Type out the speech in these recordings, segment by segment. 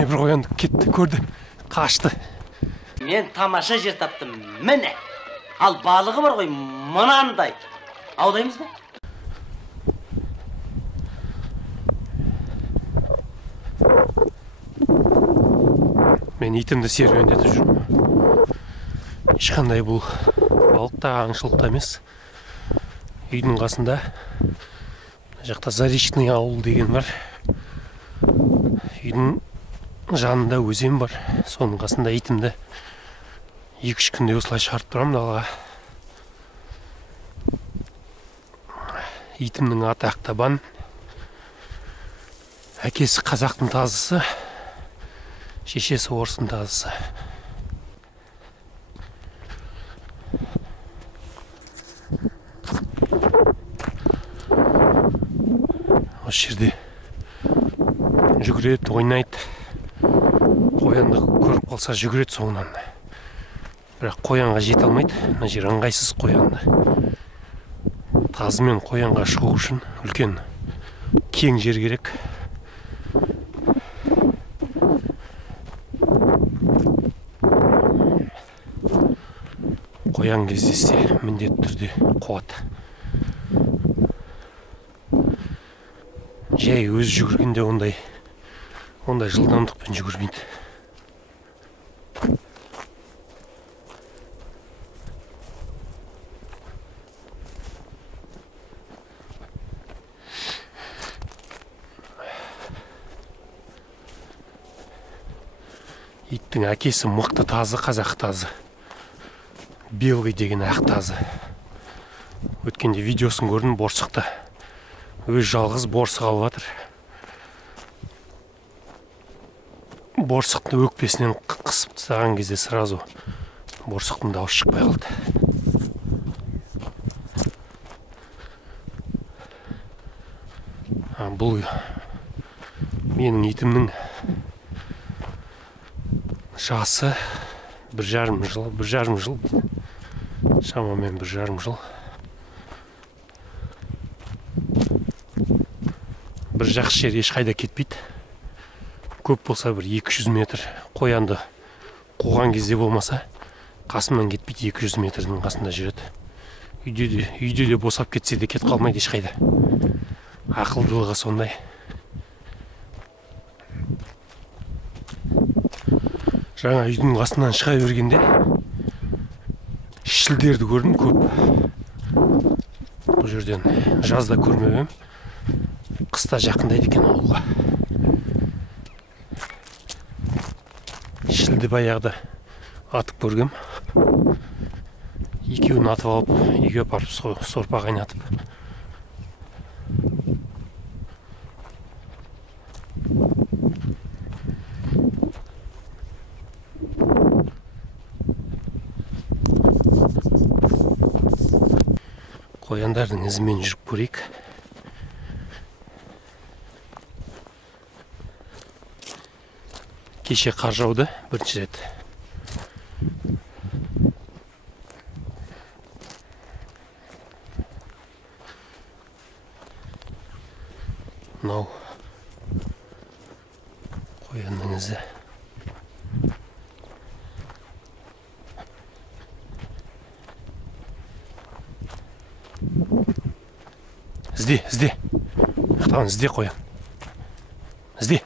Міне бір қоянды кетті, көрді, қашты. Мен тамаша жер таптым, міне. Ал балығы бар ғой, мынандай. Аудаймыз ба? Мен итімді серуендетіп жүрмін. Ешқандай бұл балықта, аңшылықта емес. Үйдің қасында жақта Заречный ауыл деген бар. Үйдің жанында өзен бар. Соның қасында итімді 2-3 күнде осылай шығарып тұрамын далаға. Итімнің аты Ақтабан. Әкесі қазақтың тазысы, шешесі орыстың тазысы. Осы жерде жүгіреді, ойнайды. Қоянды көріп қалса жүгіреді соңынан. Бірақ қоянға жете алмайды. Мына жер ыңғайсыз қоянды. Тазы мен қоянға шығу үшін үлкен кең жер керек. Қоян кездессе міндетті түрде қуады. Жай өз жүгіргенде ондай жылдамдықпен жүгірмейді. Иттің әкесі мықты тазы, қазақ тазы. Белый деген ақ тазы. Өткенде видеосын көрдім, борсықта. Өз жалғыз борсық алып жатыр. Борсықтың өкпесінен қысып тастаған кезде сразу борсықтың дауысы шықпай қалды. Бұл менің итімнің жасы 1,5 жыл. Шамамен 1,5 жыл. Бір жақсы жер ешқайда кетпейді. Көп болса бір 200 метр. Қоянды қуған кезде болмаса, қасымнан кетпейді, 200 метрдің қасында жүреді. Үйде де босап кетсе де кет қалмайды ешқайда. Ақылдылығы сондай. Жаңа үйдің қасынан шыға бергенде шілдерді көрдім көп. Бұл жерден жазда көрмегем. Қыста жақындайды екен ауылға. Шілді баяғыда атып көргем. Екеуін атып алып, үйге апарып сорпа қайнатып. Қояндардың ізімен жүріп көрейік. Кеше қар жауды бірінші рет. Мынау қоянның ізі. Ізде. Ақтаған ізде қоян. Ізде.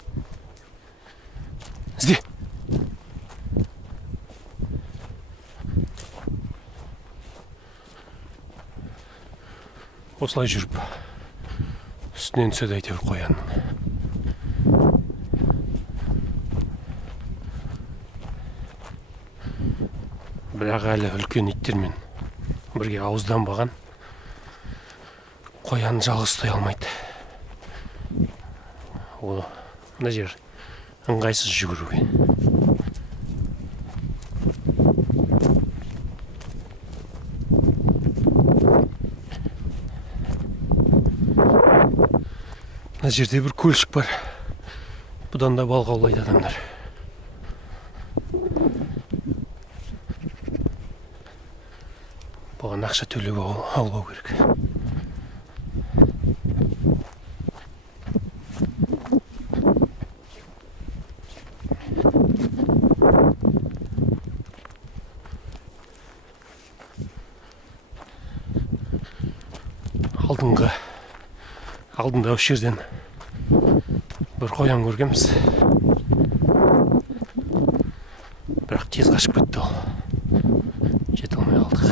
Осылай жүріп, үстінен түседі әйтеуір қоянның. Бірақ әлі үлкен иттермен бірге ауызданбаған. Қоян жалғыз ұстай алмайды. Мына жер ыңғайсыз жүгіруге. Мына жерде бір көлшік бар. Бұдан да балық аулайды адамдар. Бұған ақша төлеп аулау керек. алдында осы жерден бір қоян көргенбіз. Бірақ тез қашып кетті ол. Жете алмай қалдық.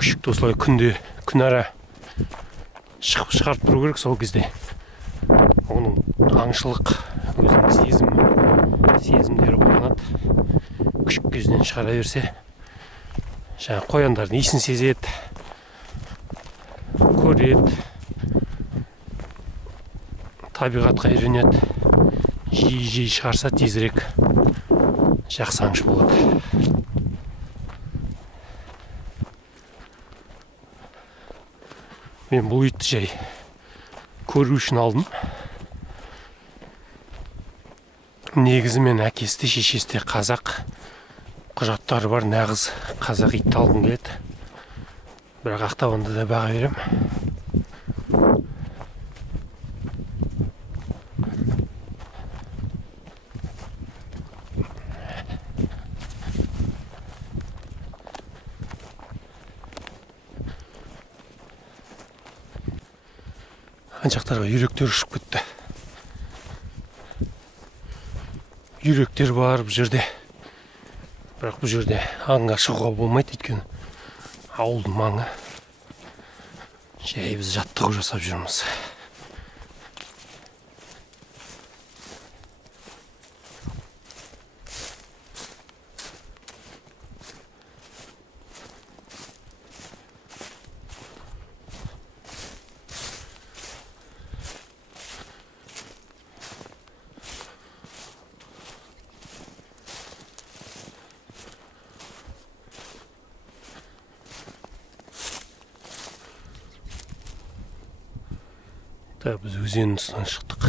Күшікті осылай күнде күнара шығарып тұру керек. Сол кезде оның аңшылық өзінің сезімдері оянады. Күшік кезінен шығара берсе, жаңа қояндардың иісін сезеді, көреді, табиғатқа үйренеді. Жиі шығарса тезірек жақсы аңшы болады. Мен бұл итті жай көру үшін алдым. Негізі мен әкесі де шешесі де қазақ, құжаттары бар, нағыз қазақ итті алғым келеді. Бірақ ақтабанда да баға берем. Анжақтарға үйректер ұшып кетті. Үйректер бар бұл жерде. Бірақ бұл жерде аңға шығуға болмайды, өйткені ауылдың маңы. Жай біз жаттығу жасап жүрміз. Біз өзеннің тұсынан шықтық.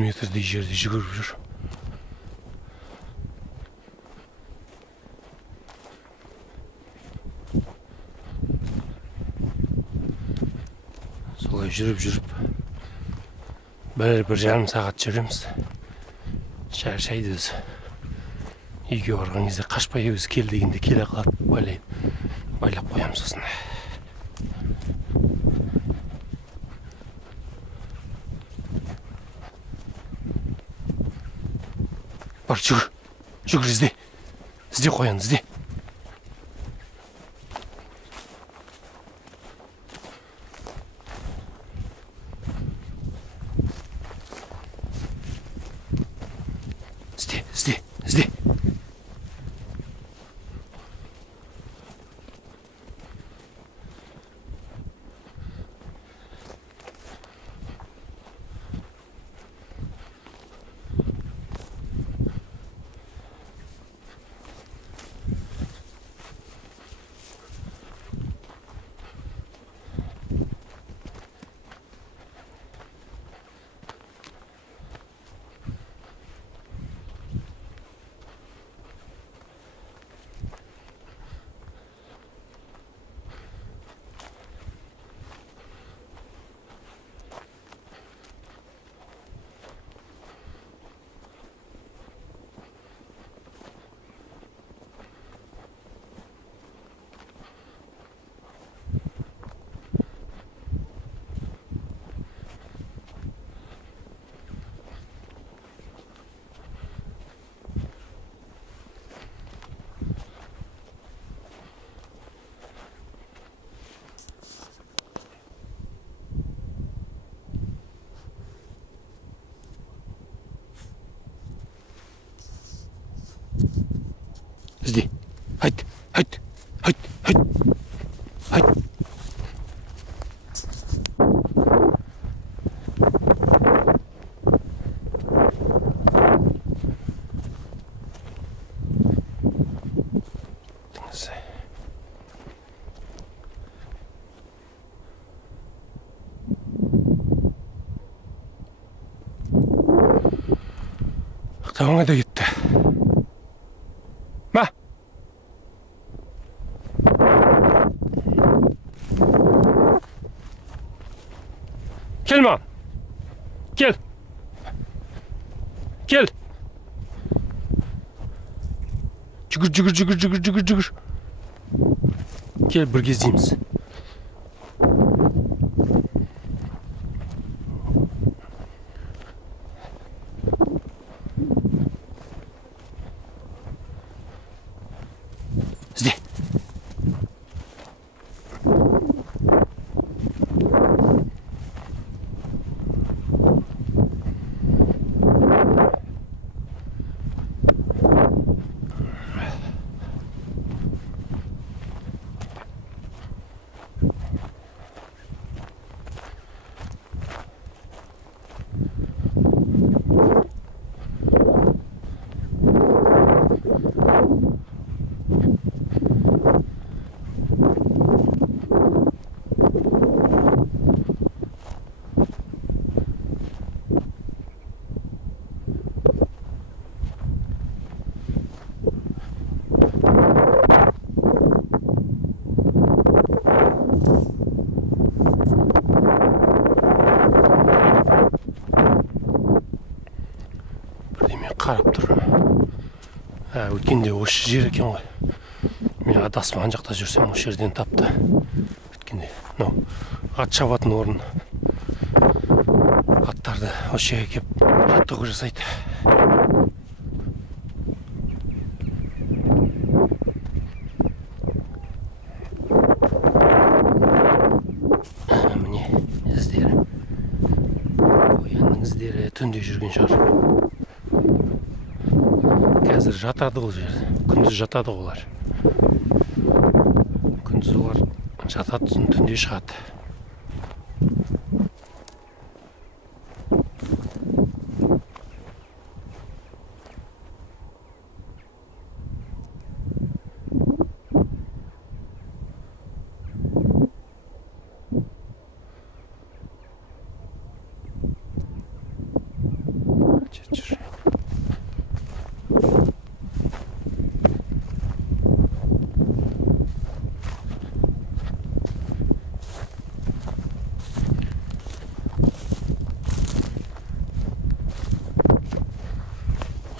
Метрдей жерде жүгіріп жүр. Солай жүріп бір жарым сағат жүреміз. Шаршайды өзі. Үйге барған кезде қашпай өзі кел дегенде келе қалады. Байлап қоямыз сосын. Бар жүр. Жүгір, ізде. Ізде қоян, ізде. Ізде. Ізде. Hayt. Ақтауыңа да кетті. Ма? Кел маған. Кел. Жүгір. Кел, бірге іздейміз. Ізде. Қарап тұр. Өткенде осы жер екен ғой. Мен адасмаған жақта жүрсем, осы жерден тапты. Өткенде, ат шабатын орын. Аттарды осы жерге кеп жаттығу жасайды. Міне іздері. Қоянның іздері түнде жүрген шығар. Қазір жатады ол жерде. Күндіз жатады олар. Күндіз олар жатады, түнде шығады. Жүр.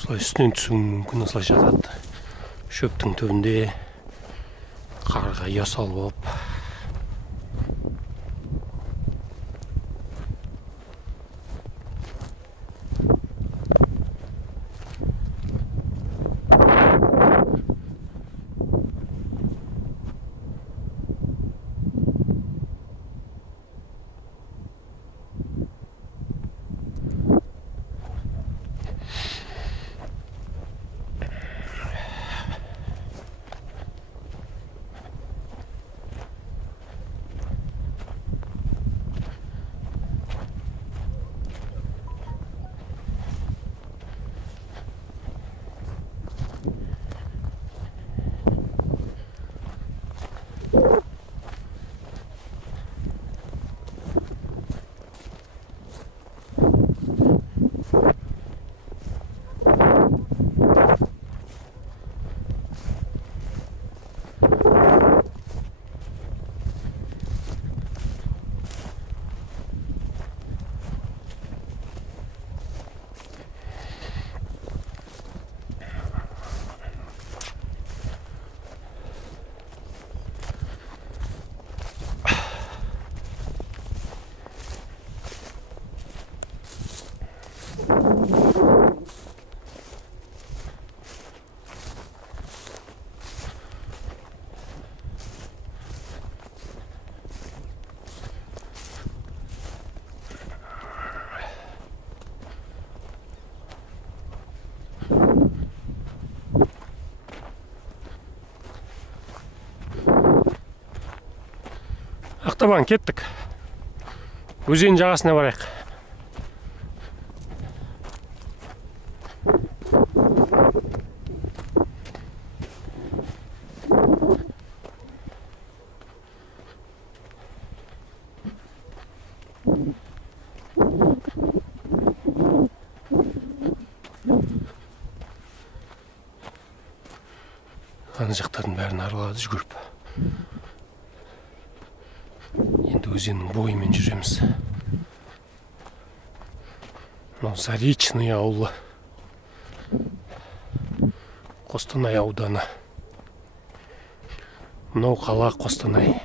Осылай үстінен түсуің мүмкін, осылай жатады. Шөптің түбінде қарға ұясал болып. Ақтабан кеттік. Өзен жағасына барайық. Ана жақтардың бәрін аралады жүгіріп. Енді өзеннің бойымен жүреміз. Мынау Заречный ауылы. Қостанай ауданы. Мынау қала Қостанай.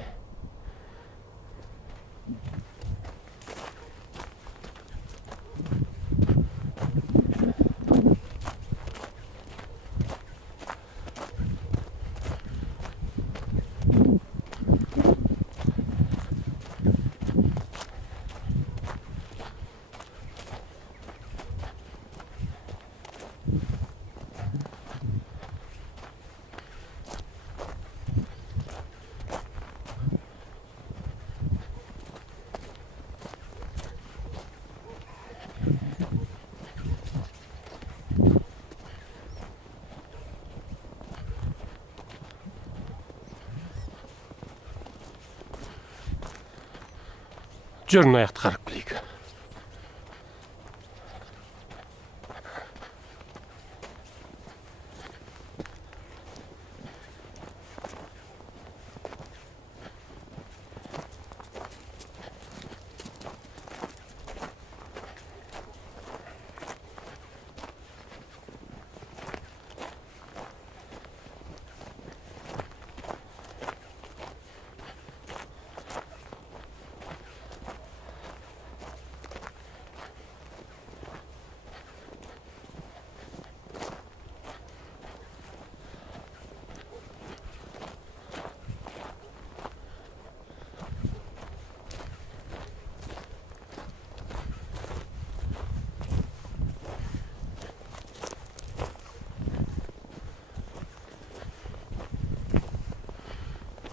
Жүрін аяқты қарып келейік.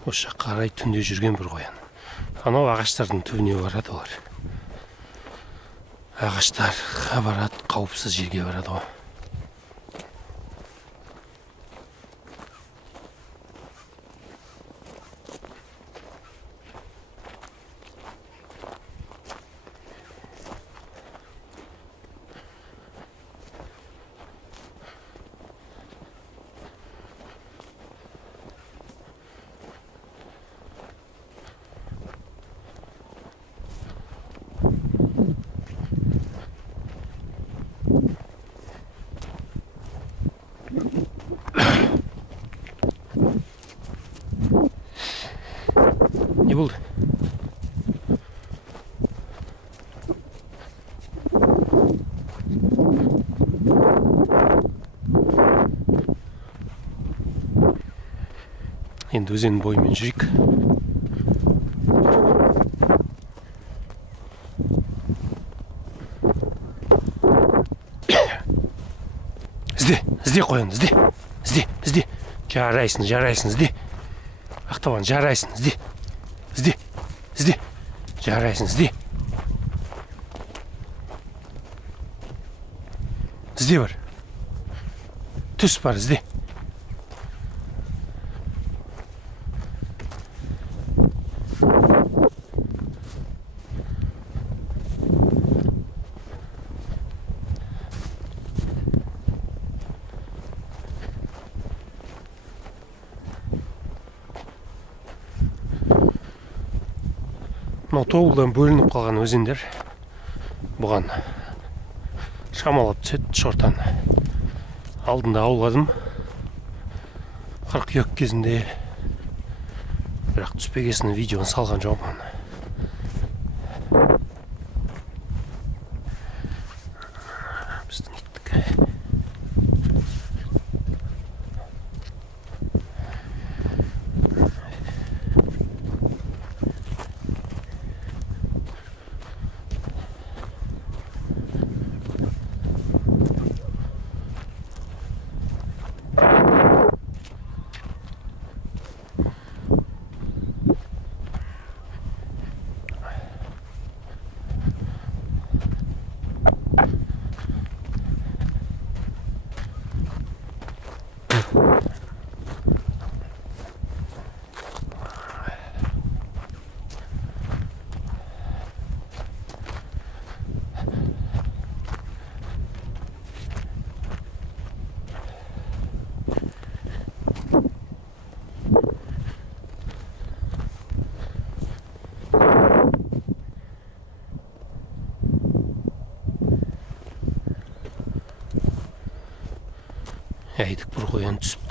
Осы жаққа қарай түнде жүрген бір қоян. Анау ағаштардың түбіне барады олар. Ағаштарға барады, қауіпсіз жерге барады ғой. Не болды? Енді өзен бойымен жүрейік. Ізде қоян, ізде. Жарайсың, ізде. Ақтабан, жарайсың, ізде. Жарайсың, ізде. Ізде бар. Түс бар, ізде. Мынау тобылдан бөлініп қалған өзендер. Бұған шамалап түседі шортан. Алдында ауладым. Қыркүйек кезінде. Бірақ түспегесін видеоны салған жоқпын. Біздің иттік.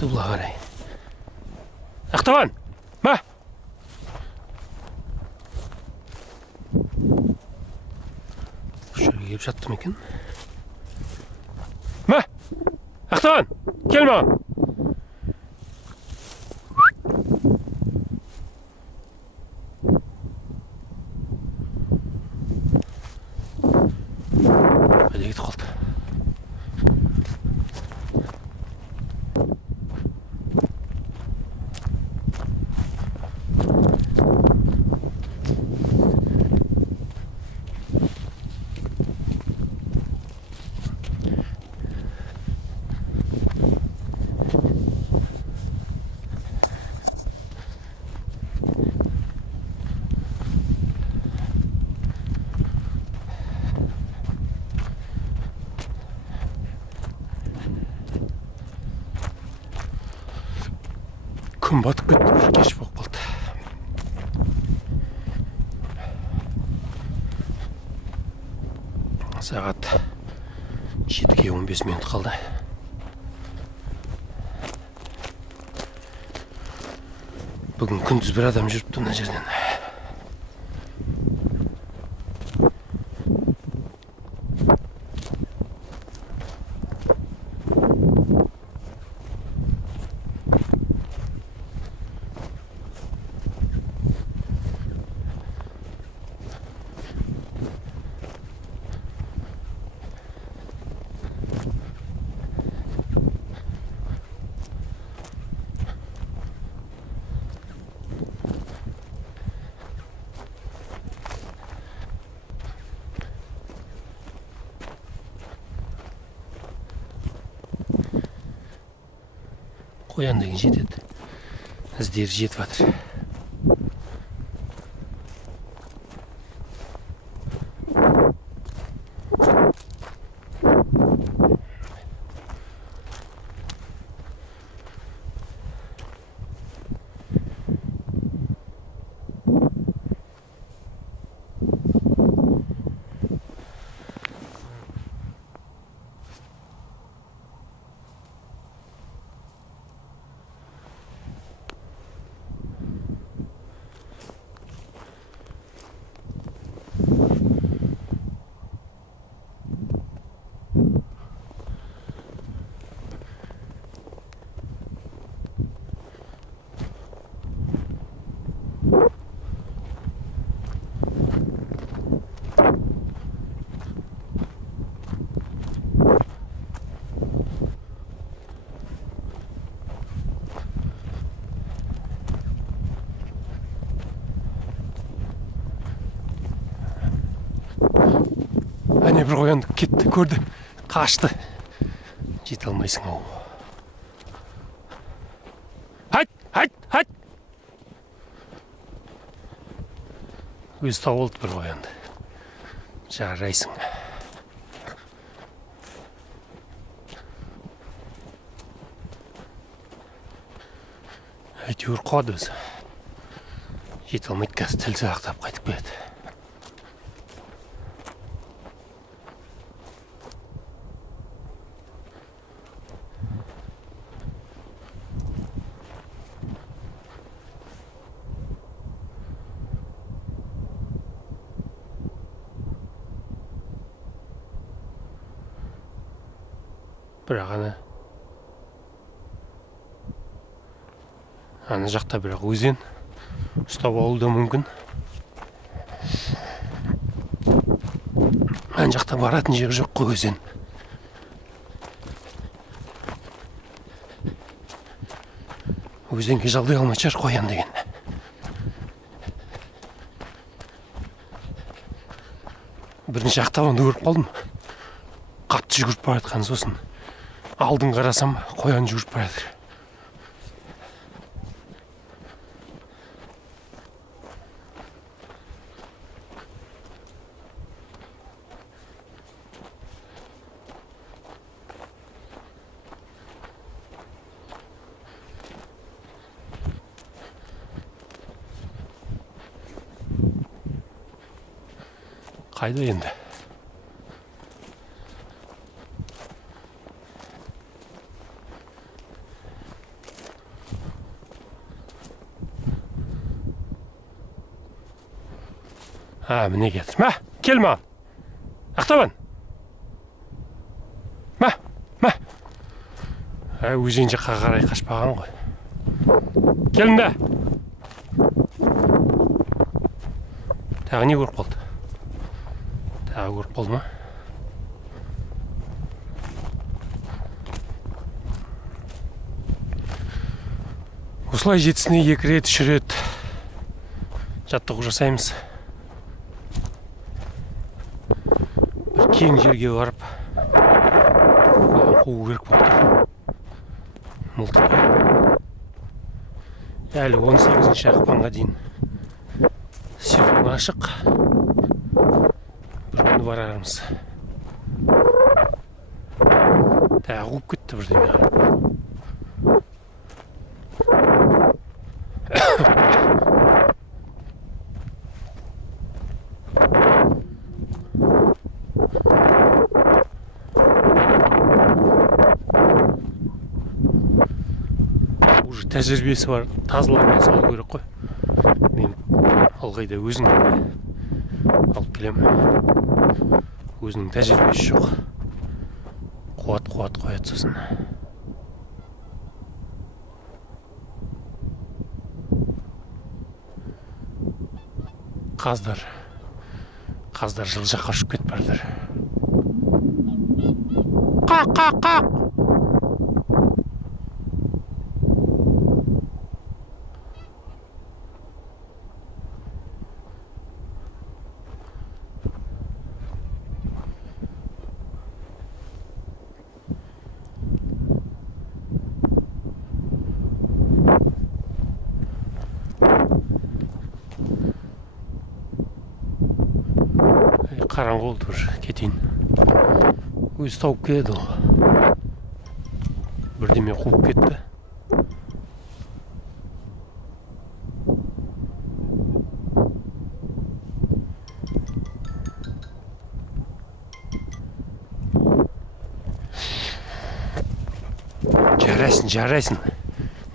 кетті бұла қарай. Ақтабан, ма? Шөре келіп жатты ма екен? Ма? Ақтабан, кел маған. Қайда кетіп қалды? Күн батып кетті, бір кеш болып қалды. Сағат 7-ге 15 минут қалды. Бүгін күндіз бір адам жүріпті мына жерден. Қоян деген жетеді. Іздері жетіп жатыр. Әне бір қоян кетті, көрді, қашты. Жете алмайсың ау. Айт! Өзі тауып алды бір қоянды. Жарайсың. Әйтеуір қуады өзі. Жете алмайды, қазір тіл сақтап қайтып келеді. Бірақ ана жақта бірақ өзен ұстап алуы да мүмкін. Ана жақта баратын жері жоқ қой өзен. Өзенге жалдай алмай шығар қоян деген. Бірінші Ақтабанды көріп қалдым. Қатты жүгіріп бара жатқан, сосын алдын қарасам қоян жүгіріп бара жатыр. Қайда енді? Міне кетір. Мә, кел маған. Ақтабан. Мә. Өзен жаққа қарай қашпаған ғой. Келіңді. Тағы не көріп қалды? Тағы көріп қалды ма? Осылай жетісіне 2 рет, 3 рет жаттығу жасаймыз. Бір кең жерге барып қуу керек болып тұр. Мылтықпен. Әлі 18 ақпанға дейін сезон ашық. Бір күні барармыз. Тағы қуып кетті бірдеме қарап. Уже тәжірибесі бар, тазалармен салу керек қой. Мен алғайда өзіңнен алып келемін. Өзінің тәжірибесі жоқ. Қуат қояды сосын. Қаздар жыл жаққа ұшып кетіп бардыр. Қақ! Қараңғы болды бір кетейін. Өзі тауып келеді ол. Бірдеме қуып кетті.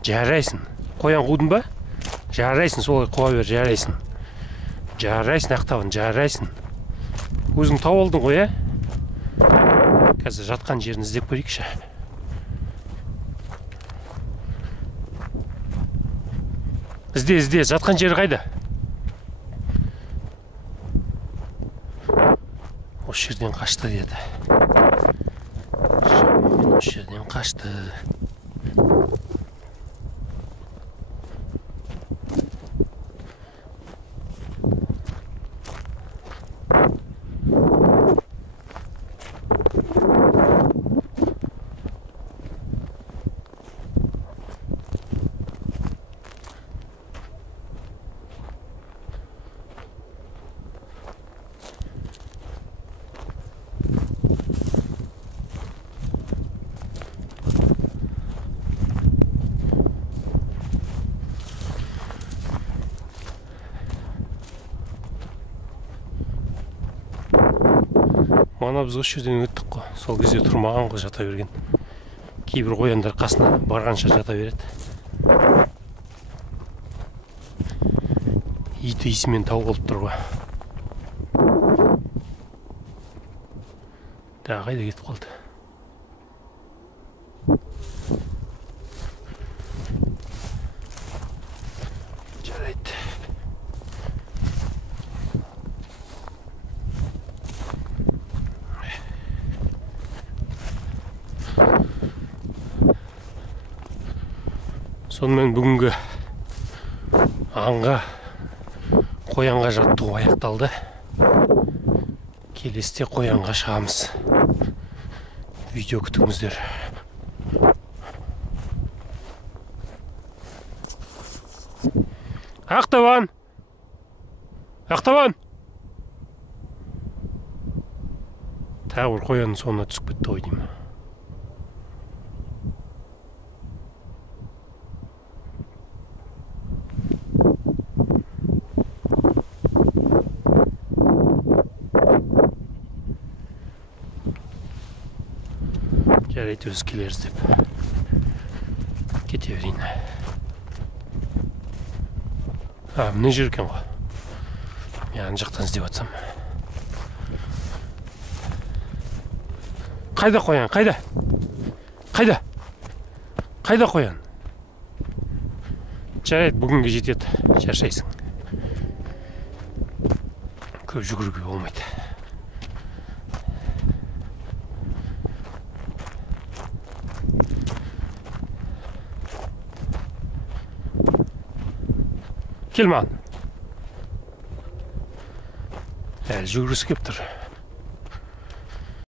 Жарайсың. Қоян қудың ба? Жарайсың, солай қоя бер, жарайсың. Жарайсың, Ақтабан, жарайсың. Өзің тауып алдың ғой, ә? Қазір жатқан жерін іздеп көрейікші. Ізде, жатқан жері қайда? Осы жерден қашты деді. Шамамен осы жерден қашты. Мана біз осы жерден өттік қой. Сол кезде тұрмаған ғой, жата берген. Кейбір қояндар қасына барғанша жата береді. Иті исімен тау болып тұр ғой. Тағы қайда кетіп қалды? Жарайды. Сонымен бүгінгі аңға, қоянға жаттығу аяқталды. Келесте қоянға шығамыз. Видео күтіңіздер. Ақтабан! Тағы бір қоянның соңына түсіп кетті ғой деймін. Жарайды, өзі келеріз деп кете берейін. Міне жер екен ғой. Мен ана жақтан іздеп жатсам. Қайда қоян? Қайда? Қайда? Қайда қоян? Жарайды, бүгінге жетеді. Шаршайсың. Көп жүгіруге болмайды. Кел маған. Әлі жүгіргісі келіп тұр.